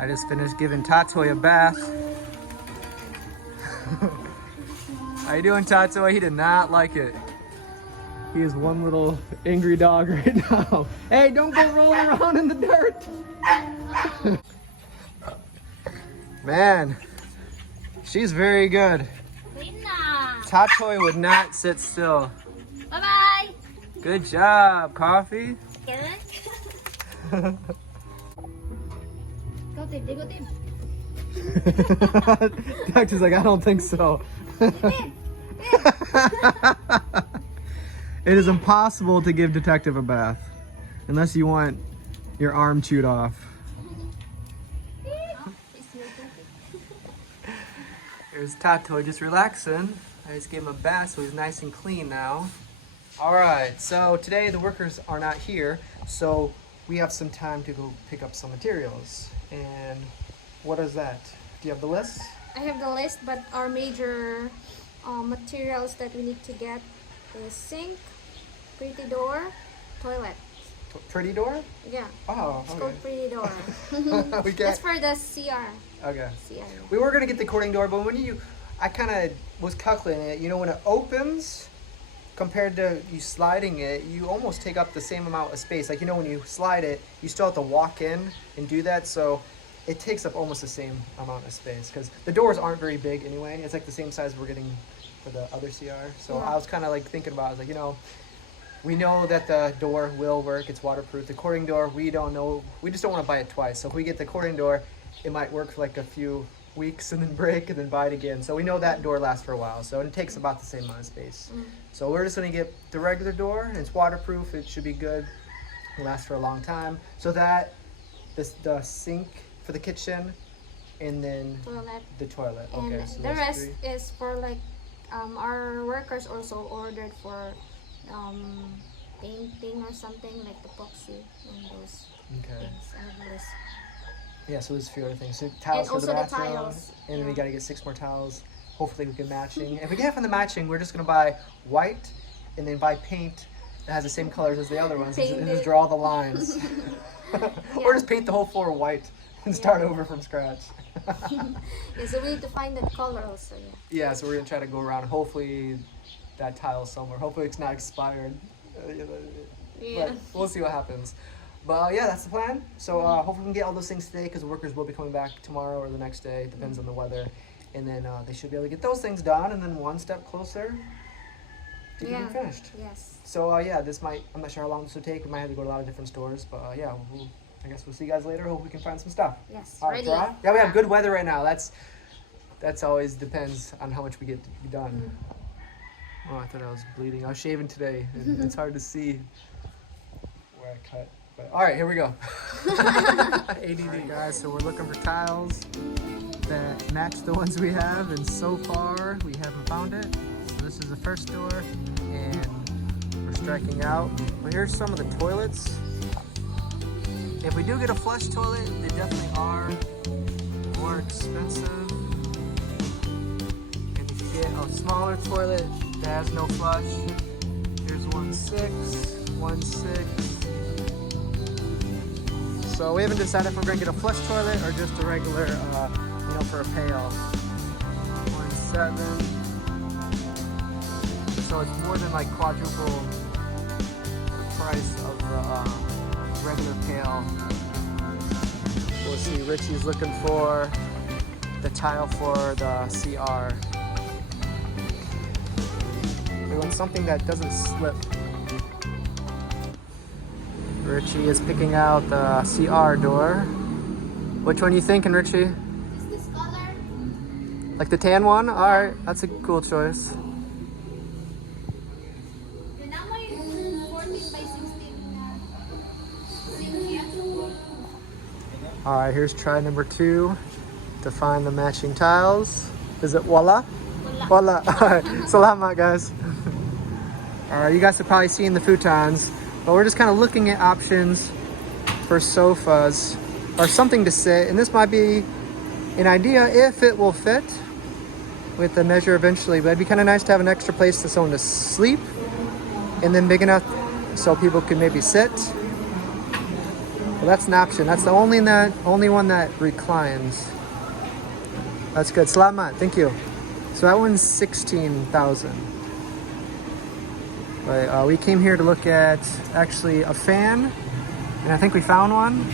I just finished giving Tatoy a bath. How you doing, Tatoy? He did not like it. He is one little angry dog right now. Hey, don't go rolling around in the dirt. Man, she's very good. Tatoy would not sit still. Bye-bye. Good job, Coffee. Good. Go team, go team. Doctor's like, I don't think so. It is impossible to give Detective a bath unless you want your arm chewed off. There's Tato just relaxing. I just gave him a bath so he's nice and clean now. All right, so today the workers are not here, so we have some time to go pick up some materials. And what is that? Do you have the list? I have the list, but our major materials that we need to get is sink, pretty door, toilet. Pretty door? Yeah. Oh, It's okay. called pretty door. We That's can't. for the CR. Okay. CR. We were gonna get the cording door, but I kind of was calculating it. You know, when it opens, compared to you sliding it, you almost take up the same amount of space. Like, you know, when you slide it, you still have to walk in and do that. So it takes up almost the same amount of space because the doors aren't very big anyway. It's like the same size we're getting for the other CR. So Yeah. I was kind of like thinking about, I was like, you know, we know that the door will work. It's waterproof. The cording door, we don't know. We just don't want to buy it twice. So if we get the cording door, it might work for like a few weeks and then break and then buy it again. So we know that door lasts for a while. So it takes about the same amount of space. So we're just going to get the regular door, and it's waterproof. It should be good. It'll last for a long time. So that, the sink for the kitchen, and then Toilet. the toilet. And Okay, so the those rest three. is for like our workers also ordered for painting or something like epoxy and those Okay. things. I have the list. Yeah, so there's a few other things. So towels for also the the bathroom, tiles, and then we yeah. got to get 6 more towels. Hopefully we can matching. If we get from the matching, we're just gonna buy white, and then buy paint that has the same colors as the other ones, and Paint just it. draw the lines. Or just paint the whole floor white and start over from scratch. Yeah, so we need to find that color also. Yeah. Yeah, so we're gonna try to go around. Hopefully that tile somewhere. Hopefully it's not expired. Yeah. But we'll see what happens. But yeah, that's the plan. So hopefully we can get all those things today because the workers will be coming back tomorrow or the next day. Depends on the weather. And then they should be able to get those things done and then one step closer to getting finished. Yes. So yeah, I'm not sure how long this will take. We might have to go to a lot of different stores. But yeah, I guess we'll see you guys later. Hope we can find some stuff. Yes. All right, Ready. Farah? Yeah, we have good weather right now. That's always depends on how much we get done. Oh, I thought I was bleeding. I was shaving today. It's hard to see where I cut. But all right, here we go. ADD. All right, guys, so we're looking for tiles that match the ones we have, and so far we haven't found it. So this is the first door, and we're striking out. But here's some of the toilets. If we do get a flush toilet, they definitely are more expensive. And if you get a smaller toilet that has no flush, here's 1.6, 1.6. So we haven't decided if we're gonna get a flush toilet or just a regular, for a pail. 1.7. So it's more than like quadruple the price of the regular pail. We'll see. Richie's looking for the tile for the CR. We want something that doesn't slip. Richie is picking out the CR door. Which one are you thinking, Richie? Is this color? Like the tan one? Alright, that's a cool choice. Yun ang may 14 by 16. Alright, here's try number 2 to find the matching tiles. Is it voila? Voila. Alright, salamat guys. Alright, you guys have probably seen the futons, but we're just kind of looking at options for sofas or something to sit, and this might be an idea if it will fit with the measure eventually, but it'd be kind of nice to have an extra place for someone to sleep, and then big enough so people can maybe sit. Well, that's an option. That's the only one that reclines. That's good. Salamat. Thank you. So that one's 16,000. But we came here to look at actually a fan, and I think we found one.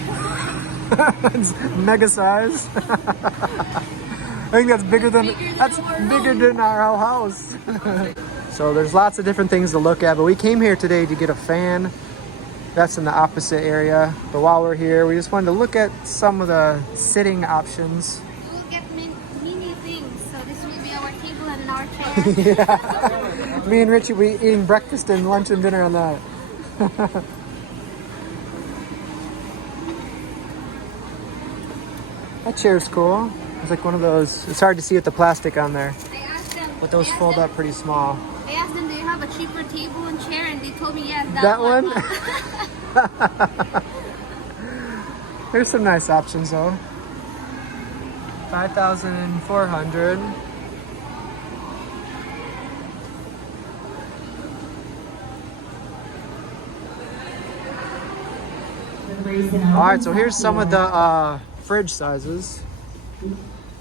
It's mega size. I think that's bigger than our house. So there's lots of different things to look at, but we came here today to get a fan. That's in the opposite area. But while we're here, we just wanted to look at some of the sitting options. We'll get mini things, so this will be our table and our chair. Yeah. Me and Richie, we eating breakfast and lunch and dinner on that. That chair's cool. It's like one of those, it's hard to see with the plastic on there. I asked them, But those fold up pretty small. I asked them, do you have a cheaper table and chair? And they told me yes, That one? There's some nice options though. 5,400. Alright, so here's some of the fridge sizes.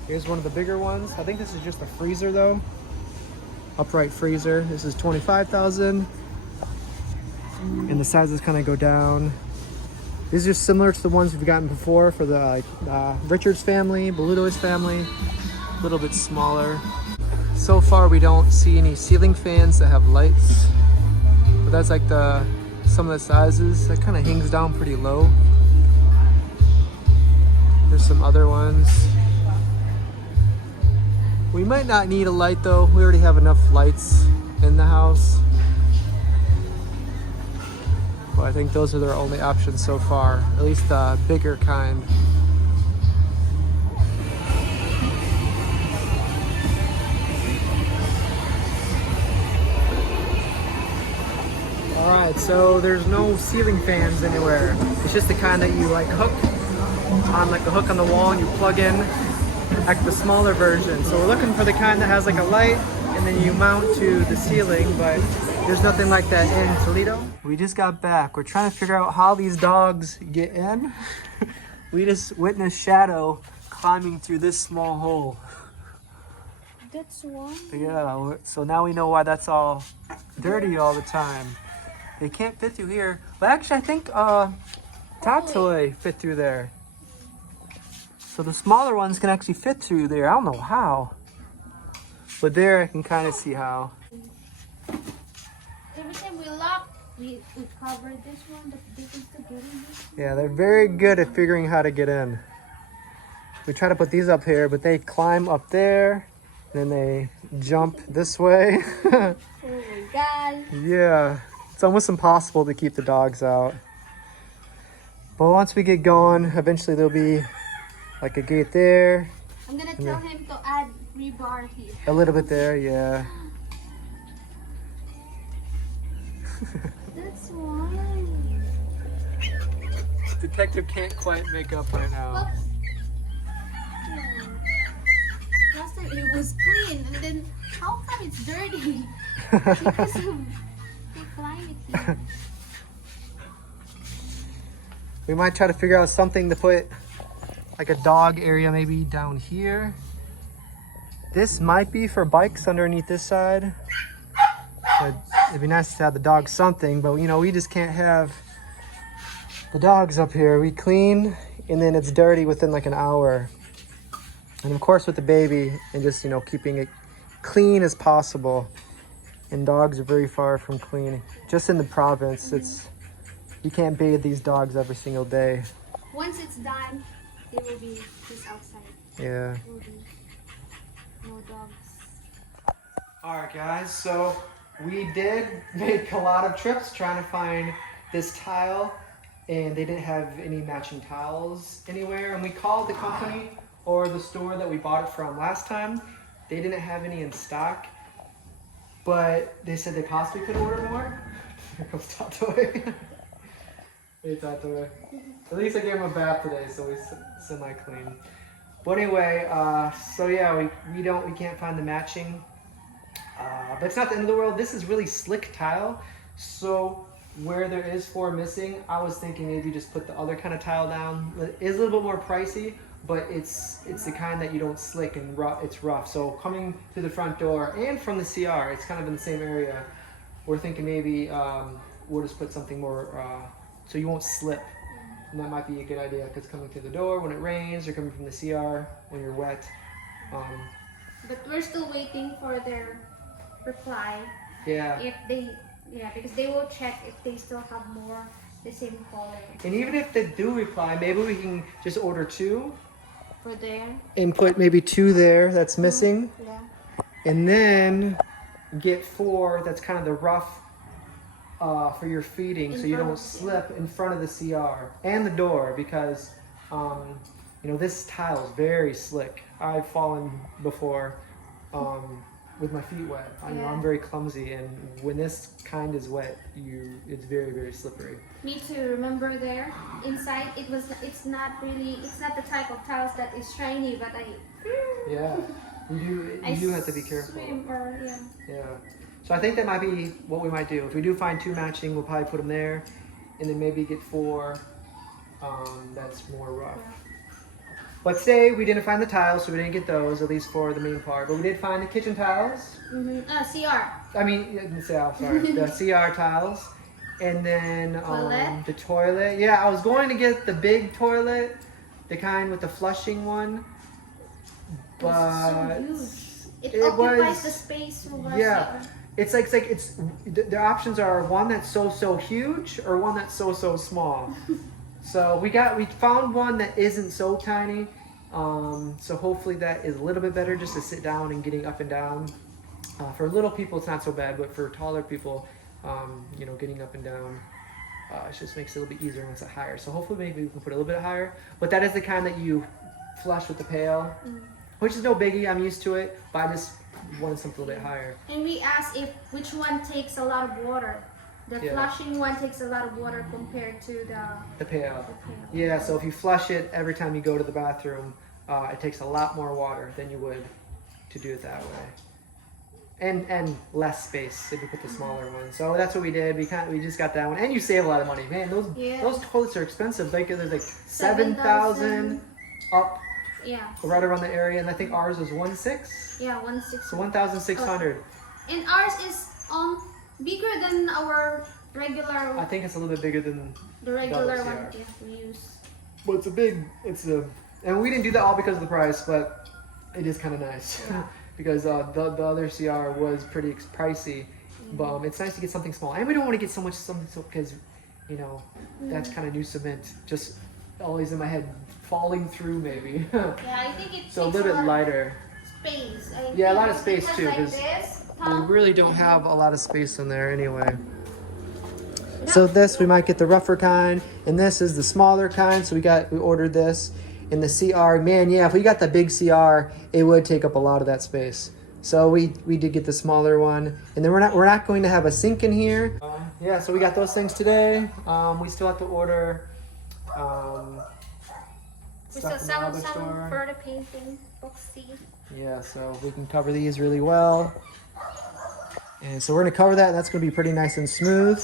Here's one of the bigger ones. I think this is just a freezer though. Upright freezer. This is 25,000. And the sizes kind of go down. These are similar to the ones we've gotten before for the Richard's family, Beluto's family. A little bit smaller. So far we don't see any ceiling fans that have lights. But that's like some of the sizes. That kind of hangs down pretty low. There's some other ones. We might not need a light though. We already have enough lights in the house. But I think those are their only options so far. At least the bigger kind. Alright, so there's no ceiling fans anywhere. It's just the kind that you like hook on like a hook on the wall and you plug in, like the smaller version. So we're looking for the kind that has like a light and then you mount to the ceiling, but there's nothing like that in Toledo. We just got back. We're trying to figure out how these dogs get in. We just witnessed Shadow climbing through this small hole. That's one. Yeah, so now we know why that's all dirty all the time. They can't fit through here. But actually I think Tatoy fit through there. So the smaller ones can actually fit through there. I don't know how. But there I can kind of see how. Every time we lock, we cover this one, but they can still get in this one. Yeah, they're very good at figuring how to get in. We try to put these up here, but they climb up there, then they jump this way. Oh my god. Yeah, it's almost impossible to keep the dogs out. But once we get going, eventually there'll be like a gate there. I'm gonna tell him to add rebar here. A little bit there, yeah. That's one. Detective can't quite make up right now. Last time it was clean, and then how come it's dirty? Because of the climate here. We might try to figure out something to put like a dog area maybe down here. This might be for bikes underneath this side. But it'd be nice to have the dogs something, but you know, we just can't have the dogs up here. We clean and then it's dirty within like an hour. And of course with the baby and just, you know, keeping it clean as possible. And dogs are very far from clean. Just in the province, you can't bathe these dogs every single day. Once it's done, they will be just outside. Yeah. There will be no dogs. Alright guys, so we did make a lot of trips trying to find this tile, and they didn't have any matching tiles anywhere. And we called the company or the store that we bought it from last time. They didn't have any in stock, but they said they possibly could order more. Here comes Tatoy. Hey Tatoy. At least I gave him a bath today, so he's semi-clean. But anyway, so yeah, we can't find the matching. But it's not the end of the world. This is really slick tile. So where there is 4 missing, I was thinking maybe just put the other kind of tile down. It is a little bit more pricey, but it's the kind that you don't slick and it's rough. So coming through the front door and from the CR, it's kind of in the same area. We're thinking maybe we'll just put something more so you won't slip. And that might be a good idea because coming through the door when it rains or coming from the CR when you're wet. But we're still waiting for their reply. Yeah. Because they will check if they still have more the same color. And even if they do reply, maybe we can just order 2. For there. And put maybe 2 there that's missing. Yeah. And then get 4 that's kind of the rough for your feeding so you don't slip in front of the CR and the door because you know this tile is very slick. I've fallen before with my feet wet. You know, I'm very clumsy, and when this kind is wet, it's very, very slippery. Me too. Remember there inside it's not the type of tiles that is shiny, but Yeah, you do have to be careful. Yeah. So I think that might be what we might do. If we do find 2 matching, we'll probably put them there, and then maybe get 4 that's more rough. But today we didn't find the tiles, so we didn't get those, at least for the main part. But we did find the kitchen tiles. CR. I mean, sorry, the CR tiles. And then the toilet. Yeah, I was going to get the big toilet, the kind with the flushing one. But it occupies the space for us. Yeah. It's like the options are one that's so huge or one that's so small. So we found one that isn't so tiny. So hopefully that is a little bit better just to sit down and getting up and down. For little people it's not so bad, but for taller people, you know, getting up and down, it just makes it a little bit easier when it's higher. So hopefully maybe we can put a little bit higher. But that is the kind that you flush with the pail, which is no biggie. I'm used to it, but I just wanted something a little bit higher. And we asked which one takes a lot of water. The flushing one takes a lot of water compared to the pail. Yeah, so if you flush it every time you go to the bathroom, it takes a lot more water than you would to do it that way. And less space if you put the smaller one. So that's what we did. We just got that one, and you save a lot of money. Man, those toilets are expensive. Like there's like 7,000 up. Yeah. Right around the area, and I think ours was 1,600. Yeah, 1,600. So 1,600. And ours is bigger than our regular. I think it's a little bit bigger than the regular one we use. But and we didn't do that all because of the price, but it is kind of nice because the other CR was pretty pricey. But it's nice to get something small, and we don't want to get something because you know that's kind of new cement. Just always in my head, falling through maybe. Yeah, I think it's so a little bit lighter. Space. Yeah, a lot of space too, because we really don't have a lot of space in there anyway. So this we might get the rougher kind, and this is the smaller kind. So we ordered this in the CR. Man, yeah, if we got the big CR, it would take up a lot of that space. So we did get the smaller one, and then we're not going to have a sink in here. Yeah, so we got those things today. We still have to order. We still some for the painting box C. Yeah, so we can cover these really well. And so we're going to cover that, and that's going to be pretty nice and smooth.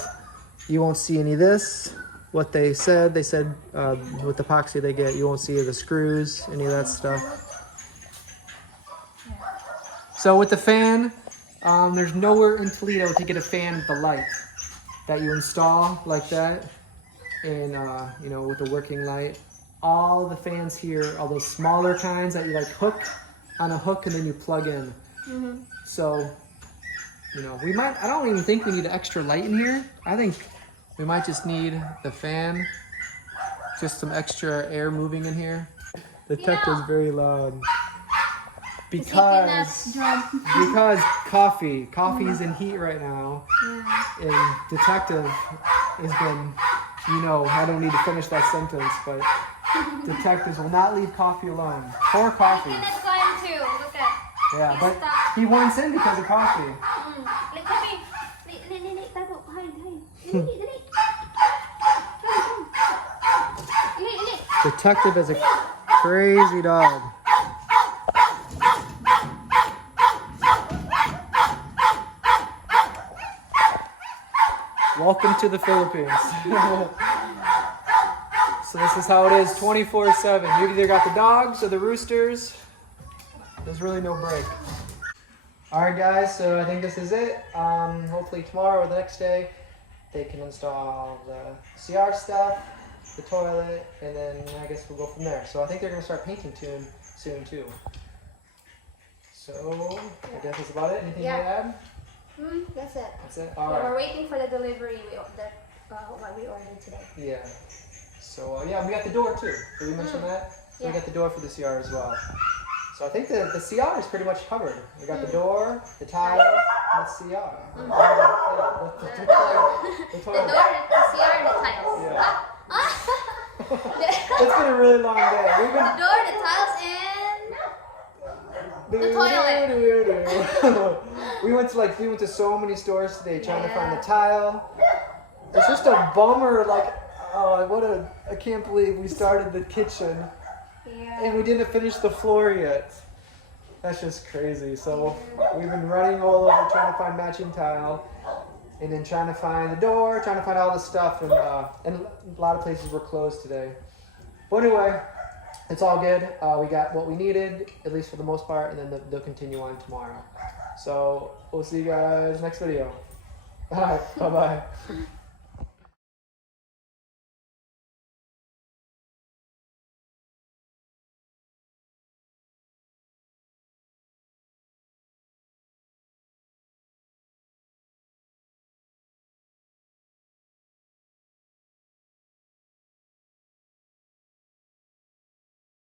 You won't see any of this. What they said with the epoxy they get, you won't see the screws, any of that stuff. So with the fan, there's nowhere in Toledo to get a fan with the light that you install like that. And, you know, with the working light. All the fans here are those smaller kinds that you like hook on a hook and then you plug in. So, you know, I don't even think we need an extra light in here. I think we might just need the fan, just some extra air moving in here. The tech is very loud. Because coffee is in heat right now. And Detective has been, you know, I don't need to finish that sentence, but detectives will not leave coffee alone. Pour coffee. That's fine too. Look at. Yeah, but he wants in because of coffee. Detective is a crazy dog. Welcome to the Philippines. So this is how it is 24/7. You either got the dogs or the roosters. There's really no break. Alright guys, so I think this is it. Hopefully tomorrow or the next day they can install the CR stuff, the toilet, and then I guess we'll go from there. So I think they're going to start painting soon too. So I guess that's about it. Anything to add? That's it. That's it? Yeah, Alright. we're waiting for the delivery what we ordered today. Yeah. So yeah, we got the door too. Did we mention that? So we got the door for the CR as well. So I think the CR is pretty much covered. We got the door, the tile, and the CR. Yeah, the toilet. The door, the CR, and the tiles. Yeah. It's been a really long day. We've been The door, the tiles, and the toilet. we went to so many stores today trying to find the tile. It's just a bummer. Like, I can't believe we started the kitchen. Yeah. And we didn't finish the floor yet. That's just crazy. So we've been running all over trying to find matching tile, and then trying to find the door, trying to find all the stuff, and a lot of places were closed today. But anyway, it's all good. We got what we needed, at least for the most part, and then they'll continue on tomorrow. So we'll see you guys next video. All right, bye-bye.